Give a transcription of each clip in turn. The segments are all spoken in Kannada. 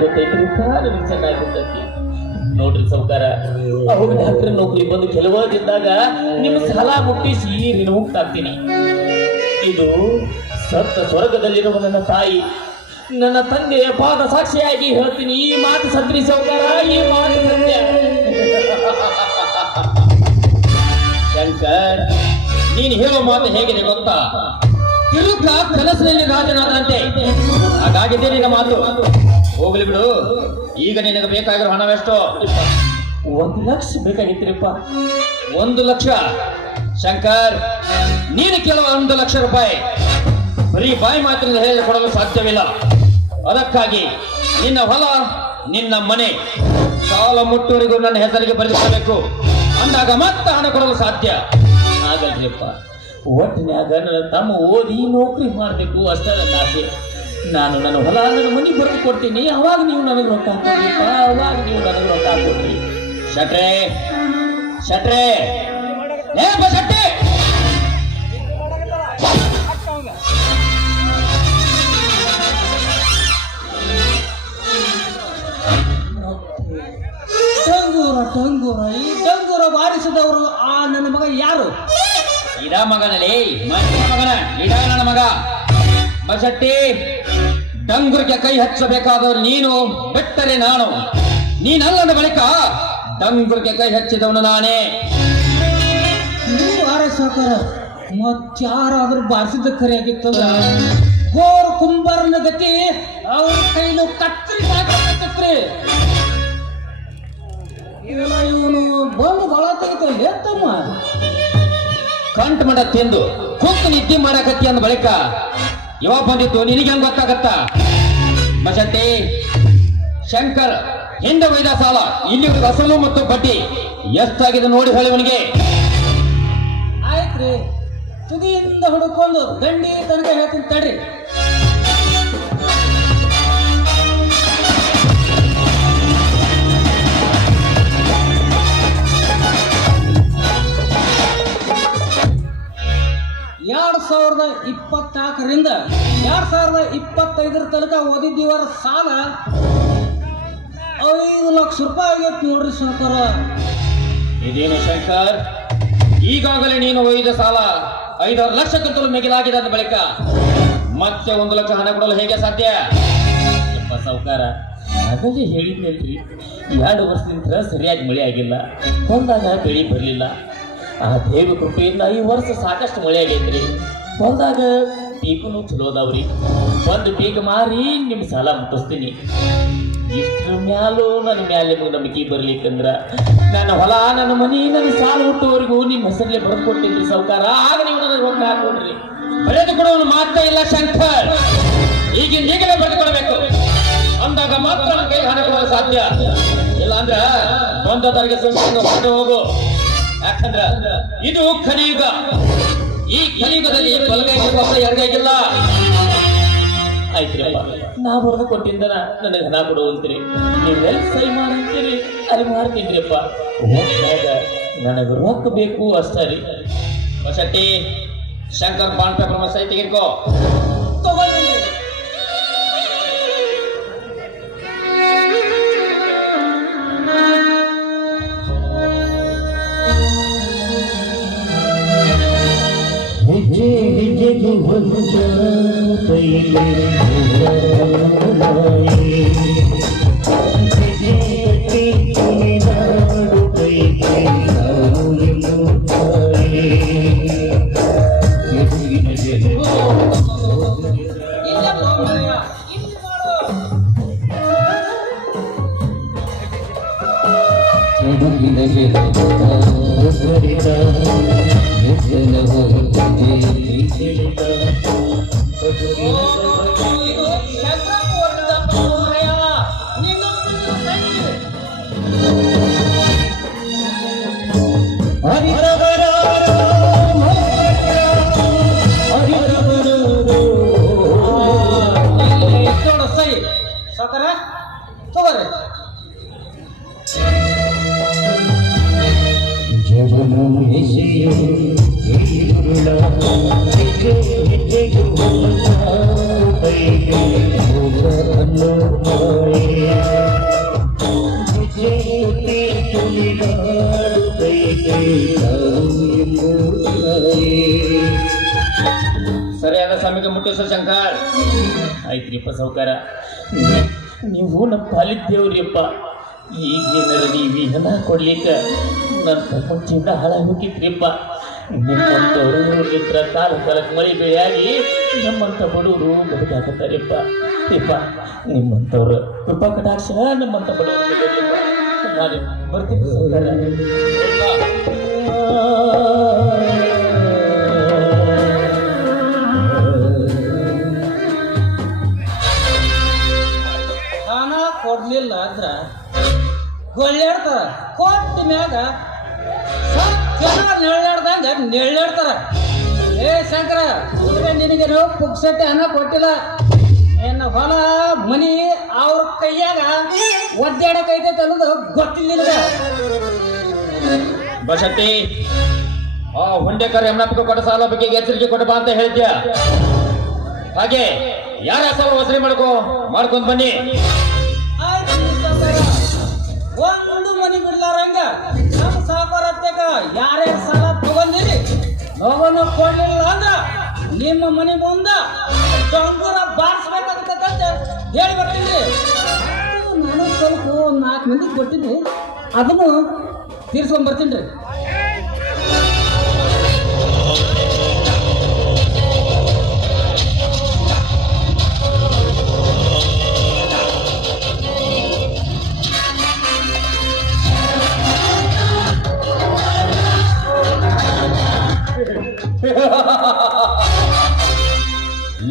ಗೊತ್ತೈತ್ರಿ ನನಗೆ ಚೆನ್ನಾಗಿ ಗೊತ್ತೈತಿ ನೋಡ್ರಿ ಸೌಕಾರ ಅವ್ರು ಡಾಕ್ಟರ್ ನೌಕರಿ ಬಂದು ಕೆಲವದಿದ್ದಾಗ ನಿಮ್ಮ ಸಾಲ ಮುಟ್ಟಿಸಿ ನೀನು ಹೋಗ್ತಾಗ್ತೀನಿ. ಇದು ಸತ್ತ ಸ್ವರ್ಗದಲ್ಲಿರುವ ನನ್ನ ತಾಯಿ ನನ್ನ ತಂದೆಯ ಪಾದ ಸಾಕ್ಷಿಯಾಗಿ ಹೇಳ್ತೀನಿ. ಈ ಮಾತು ಸತ್ರಿ ಸೌಕಾರ, ಈ ಮಾತು ಸತ್ಯ. ಶಂಕರ್, ನೀನು ಹೇಳೋ ಮಾತು ಹೇಗಿದೆ ಗೊತ್ತಾ? ತಿರುಕ ಕನಸಿನಲ್ಲಿ ರಾಜನಾದಂತೆ ಹಾಗಾಗಿದೆ ನಿನ್ನ ಮಾತು. ಹೋಗ್ಲಿ ಬಿಡು, ಈಗ ನಿನಗೆ ಬೇಕಾಗಿರೋ ಹಣವೆಷ್ಟು? 1 ಲಕ್ಷ ಬೇಕಾಗಿತ್ರಿಪ್ಪ. 1 ಲಕ್ಷ? ಶಂಕರ್, ನೀನು ಕೇಳುವ 1 ಲಕ್ಷ ರೂಪಾಯಿ ಬರೀ ಬಾಯಿ ಮಾತಿನಿಂದ ಹೇಳಿಕೊಡಲು ಸಾಧ್ಯವಿಲ್ಲ. ಅದಕ್ಕಾಗಿ ನಿನ್ನ ಹೊಲ, ನಿನ್ನ ಮನೆ ಸಾಲ ಮುಟ್ಟುವರೆಗೂ ನನ್ನ ಹೆಸರಿಗೆ ಬರೆದುಕೊಳ್ಳಬೇಕು. ಅಂದಾಗ ಮತ್ತೆ ಹಣ ಕೊಡಲು ಸಾಧ್ಯ. ಆಗಲ್ರಿಪ್ಪ, ಒಟ್ಟಿನ್ಯಾಗ ನನ್ನ ತಮ್ಮ ಓದಿ ನೌಕರಿ ಮಾಡಬೇಕು ಅಷ್ಟೇ ನನ್ನ ಆಸೆ. ನಾನು ನನ್ನ ಹೊಲ, ನನ್ನ ಮನೆ ಬರೆದು ಕೊಡ್ತೀನಿ. ಅವಾಗ ನೀವು ನನಗೆ ರೊಕ್ಕ ಹಾಕೊಡ್ರಿಪ್ಪ, ಅವಾಗ ನೀವು ನನಗೆ ರೊಕ್ಕ ಹಾಕೊಡ್ರಿ. ಶಟ್ರೆ ಶಟ್ರೆ ಶಟ್ರೆ, ಡಂಗೂರ ಈ ಡಂಗೂರ ಬಾರಿಸಿದವರು ಆ ನನ್ನ ಮಗ ಯಾರು? ಇದ ಮಗನಲ್ಲಿ ಮಗನ ಇಡ ನನ್ನ ಮಗ ಬಸಟ್ಟಿ. ಡಂಗುರ್ಗೆ ಕೈ ಹಚ್ಚಬೇಕಾದವರು ನೀನು ಬಿಟ್ಟರೆ ನಾನು, ನೀನಲ್ಲದ ಬಳಿಕ ಡಂಗುರ್ಗೆ ಕೈ ಹಚ್ಚಿದವನು ನಾನೇ. ನೀವು ಸಾಕಾರ ಮತ್ತಾರಾದ್ರೂ ಬಾರಿಸಿದ ಕರೆಯಾಗಿತ್ತದ ಗೋರ್ ಕುಂಬಾರನ ಗತಿ ಅವ್ರ ಕೈಲು ಕತ್ತರಿ ಸಾಕ್ರಿ. ಇವನು ಬಂದು ಬಹಳ ತೆಗಿತಲ್ಲ ತಮ್ಮ. ಕಂಠ ಮಡ ತಿಂದು ಕುಂತು ನಿದ್ದೆ ಮಾಡಕತ್ತಿ ಅಂದ ಬಳಿಕ ಯಾವ ಬಂದಿತ್ತು ನಿನಗೆ ಹೆಂಗ್ ಗೊತ್ತಾಗತ್ತ? ಬಸಟ್ಟಿ, ಶಂಕರ್ ಹಿಂದೆ ಒಯ್ದ ಸಾಲ ಇಲ್ಲಿ ಅಸಲು ಮತ್ತು ಬಡ್ಡಿ ಎಷ್ಟಾಗಿದೆ ನೋಡಿ ಹೇಳುವನಿಗೆ. ಆಯ್ತ್ರಿ, ತುದಿಯಿಂದ ಹುಡುಕೊಂಡು ದಂಡಿ ತನಕ ಹೇಳ್ತೀನಿ ತಡ್ರಿ. ಎರಡು 2024ರಿಂದ 2025 ತನಕ ಓದಿದ್ದೀವರ ಸಾಲ 5 ಲಕ್ಷ ರೂಪಾಯಿ ಆಗೈತಿ ನೋಡ್ರಿ ಶಂಕರ. ಇದೇನು ಶಂಕರ್, ಈಗಾಗಲೇ ನೀನು ಒಯ್ದ ಸಾಲ 5 ಲಕ್ಷಕ್ಕಿಂತಲೂ ಮಿಗಿಲಾಗಿದೆ ಅಂದ ಬಳಿಕ ಮತ್ತೆ 1 ಲಕ್ಷ ಹಣ ಕೊಡಲು ಹೇಗೆ ಸಾಧ್ಯ? ಸಾವುಕಾರ, ಅದನ್ನೇ ಹೇಳಿದ್ನಲ್ರಿ, 2 ವರ್ಷದಿಂದ ಸರಿಯಾಗಿ ಮಳೆ ಆಗಿಲ್ಲ, ಹೊಲದಾಗ ಬೆಳಿ ಬರಲಿಲ್ಲ. ಆ ದೇವ ಕೃಪೆಯಿಂದ ಈ ವರ್ಷ ಸಾಕಷ್ಟು ಮಳೆ ಆಗೈತ್ರಿ. ಹೊಲದಾಗ ಪೀಕನು ಚಲೋ ಅದಾವ್ರಿ. ಒಂದು ಪೀಕ ಮಾರಿ ನಿಮ್ಮ ಸಾಲ ಮುಟ್ಟಿಸ್ತೀನಿ. ಇಷ್ಟ್ರ ಮ್ಯಾಲೂ ನನ್ನ ಮ್ಯಾಲೆ ನಿಮಗೆ ನಂಬಿಕೆ ಬರ್ಲಿಕ್ಕಂದ್ರ ನನ್ನ ಹೊಲ, ನನ್ನ ಮನಿ, ನನ್ನ ಸಾಲ ಹುಟ್ಟುವವರೆಗೂ ನಿಮ್ಮ ಹೆಸರಲ್ಲೇ ಬರೆದು ಕೊಟ್ಟಿದ್ರಿ ಸಾವುಕಾರ. ಆಗ ನೀವು ನನಗೆ ರೊಕ್ಕ ಹಾಕೊಡ್ರಿ. ಬರೆದು ಕೊಡೋನು ಮಾತ್ರ ಇಲ್ಲ ಶಂಕರ್, ಈಗಲೇ ಬರೆದು ಕೊಡಬೇಕು. ಅಂದಾಗ ಮಾತ್ರ ನನ್ನ ಕೈ ಹಣ ಕೊಡಲು ಸಾಧ್ಯ. ಇಲ್ಲ ಅಂದ್ರ ಒಂದ ತರಗೆ ಹೊರಟು ಹೋಗು. ಯಾಕಂದ್ರ ಇದು ಕಲಿಯುಗ. ಈ ಕಲಿಯುಗದಲ್ಲಿ ಬಲಗೈಗೆ ಎಡಗೈಗಿಲ್ಲ. ಆಯ್ತ್ರಿಪ್ಪ, ನಾ ಬರೆದು ಕೊಟ್ಟಿದ್ದ ನನಗೆ ಹಣ ಕೊಡುವಂತೀರಿ, ನೀವೆಲ್ಲ ಸೈ ಮಾಡಂತೀರಿ, ಅಲ್ಲಿ ಮಾಡ್ತೀನ್ರಿಪ್ಪ. ನನಗೆ ರೊಕ್ಕ ಬೇಕು ಅಷ್ಟೇ ರೀ. ಬಸಟ್ಟಿ, ಶಂಕರ್ ಬಾಂಡ್ ಪೇಪರ್ ಸೈ ತೆಗೆದುಕೋ. ತಗೊಂಡ್ರಿ. ಹೆಜ್ಜೆಗೂ ಹೊಂಚ ಕೈಗೆ ಹೆಜ್ಜೆ ಕಟ್ಟಿ ಕುಣಿದಾಡು ಕೈಗೆ ನಾವು ಎನ್ನುತ್ತಾರೆ. ಸಾಕಾರ ತಗೋರಿ. ಜವನು ಹೆಸೆಯು ಹಿರುಳ ಹೆಜ್ಜೆಗೂ ಕೈಗೆ ಅನ್ನೋ ಮಿಸ್ಟರ್ ಶಂಕರ್. ಆಯ್ತ್ರಿಪ್ಪ ಸಾವುಕಾರ, ನೀವು ನಮ್ಮ ಪಾಲಿದ್ದೇವ್ರಿಪ್ಪ. ಈಗೇನಾರ ನೀವು ಹೆಣ ಕೊಡ್ಲಿಕ್ಕ ನನ್ನ ಮುಂಚಿಂದ ಹಾಳಾಗಿ ಹೋಗಿದ್ರಿಪ್ಪ. ನಿಮ್ಮಂಥವ್ರು ನಿಂತ್ರ ಕಾಲಕ್ಕೆ ಮಳೆ ಬೆಳೆಯಾಗಿ ನಮ್ಮಂಥ ಬಡವರು ಬದುಕಾಕತ್ತಾರಿಪ್ಪ. ಇಪ್ಪ ನಿಮ್ಮಂಥವ್ರು ಕೃಪಾ ಕಟಾಕ್ಷ ನಮ್ಮಂಥ ಬಡವರು ನಾನು ಬರ್ತೀನಿ ಸಾವುಕಾರ. ಹಣ ಕೊಡ್ಲಿಲ್ಲ ಅಂದ್ರ ಗೊಳ್ಳಾಡ್ತಾರ, ಕೊಟ್ಟ ಮ್ಯಾಗ ಜನ ನೆಳ್ಳಾಡ್ದಂಗ ನೆಳ್ಳಾಡ್ತಾರ. ಏ ಶಂಕರ, ನಿನಗೆ ನಾವು ಪುಕ್ಸಟ್ಟೆ ಹಣ ಕೊಟ್ಟಿಲ್ಲ. ಏನ ಹೊಲ ಮನಿ ಅವ್ರ ಕೈಯಾಗ ಒದ್ದಾಡಕೈತೈತೆ ಅನ್ನೋದು ಗೊತ್ತಿಲ್ಲ. ಬಸಟ್ಟಿ, ಆ ಹುಂಡೆಕರ್ ಯಮನಪ್ಪಗೆ ಕೊಟ್ಟ ಸಾಲ ಬಗ್ಗೆ ಎಚ್ಚರಿಕೆ ಕೊಟ್ಟ ಬಾ ಅಂತ ಹೇಳಿದ್ಯಾ. ಹಾಗೆ ಯಾರ ಸಾಲ ವಸೂಲಿ ಮಾಡ್ಕೊಂಡ್ ಬನ್ನಿ. ಆಯ್ತು ಸಾವ್ಕಾರ. ಒಂದು ಮನಿ ಬಿಡ್ಲಾರಂಗ ನಮ್ಮ ಸಾವುಕಾರ ಹತ್ಯಾಗ ಯಾರ್ಯಾರ ಸಾಲ ತಗೊಂಡಿರಿ ಅವನ್ನ ಕೊಡ್ಲಿಲ್ಲ ಅಂದ್ರ ನಿಮ್ಮ ಮನೆ ಮುಂದ ಡಂಗೂರ ಬಾರಿಸ್ಬೇಕಾಗತ್ತ ಹೇಳಿ ಬರ್ತೀನಿ. ನಾನು ಸ್ವಲ್ಪ ಒಂದು 4 ಮಂದಿಗೆ ಕೊಟ್ಟಿದ್ದೆ, ಅದನ್ನು ತೀರ್ಸ್ಕೊಂಡ್ ಬರ್ತೀನಿ ರೀ.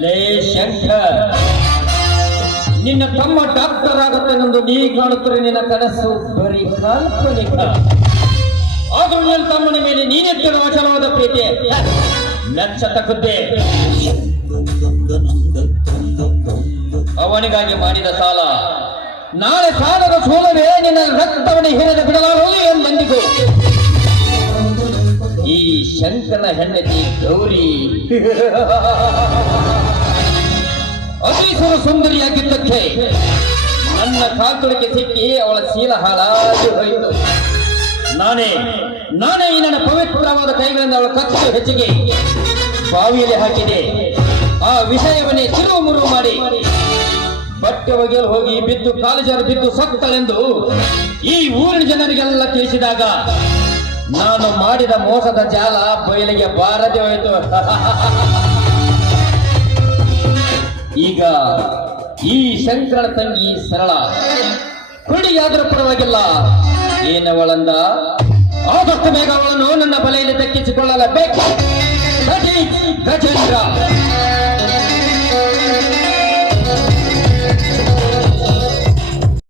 ಲೇ ಶಂಕರ್, ನಿನ್ನ ತಮ್ಮ ಡಾಕ್ಟರ್ ಆಗುತ್ತೇನೆಂದು ನೀ ಕಾಣುತ್ತಾರೆ. ನಿನ್ನ ಕನಸು ಬರೀ ಕಾಲ್ಪನಿಕ. ಆದ್ರೂ ನಿನ್ನ ತಮ್ಮನ ಮೇಲೆ ನೀನೆತ್ತಿದ ಅಚಲವಾದ ಪ್ರೀತಿ ನಚ್ಚತಕ್ಕದ್ದೇ. ಅವನಿಗಾಗಿ ಮಾಡಿದ ಸಾಲ ನಾಳೆ ಸಾಲದ ಸೋಲವೇ ನಿನ್ನ ರಕ್ತವನ್ನು ಹಿಡಿದು ಬಿಡಲಾರದು ಎಂದೆಂದಿಗೂ. ಈ ಶಂಕರನ ಹೆಂಡತಿ ಗೌರಿ ಅತೀಸುರ ಸುಂದರಿಯಾಗಿದ್ದಕ್ಕೆ ನನ್ನ ಕಾಲ್ತುಳಿಗೆ ಸಿಕ್ಕಿ ಅವಳ ಶೀಲ ಹಾಳಾಗಿ ಹೋಯಿತು. ನಾನೇ ಈ ನನ್ನ ಪವಿತ್ರವಾದ ಕೈಗಳಿಂದ ಅವಳ ಕತ್ತು ಹೆಚ್ಚಿಗೆ ಬಾವಿಯಲ್ಲಿ ಹಾಕಿದೆ. ಆ ವಿಷಯವನ್ನೇ ಚಿರುಮುರು ಮಾಡಿ ಬಟ್ಟೆ ಒಗೆಯಲು ಹೋಗಿ ಬಿದ್ದು ಕಾಲುಜಾರು ಬಿದ್ದು ಸತ್ತಳೆಂದು ಈ ಊರಿನ ಜನರಿಗೆಲ್ಲ ತಿಳಿಸಿದಾಗ ನಾನು ಮಾಡಿದ ಮೋಸದ ಜಾಲ ಬಯಲಿಗೆ ಬಾರದೆ ಹೋಯಿತು. ಈಗ ಈ ಶಂಕರನ ತಂಗಿ ಸರಳ ಕುಡಿಯಾದರೂ ಪರವಾಗಿಲ್ಲ ಏನವಳಂದ ಆದಷ್ಟು ಬೇಗ ಅವಳನ್ನು ನನ್ನ ಬಲೆಯಲ್ಲಿ ದಕ್ಕಿಸಿಕೊಳ್ಳಲೇಬೇಕು. ಗಜೇಂದ್ರ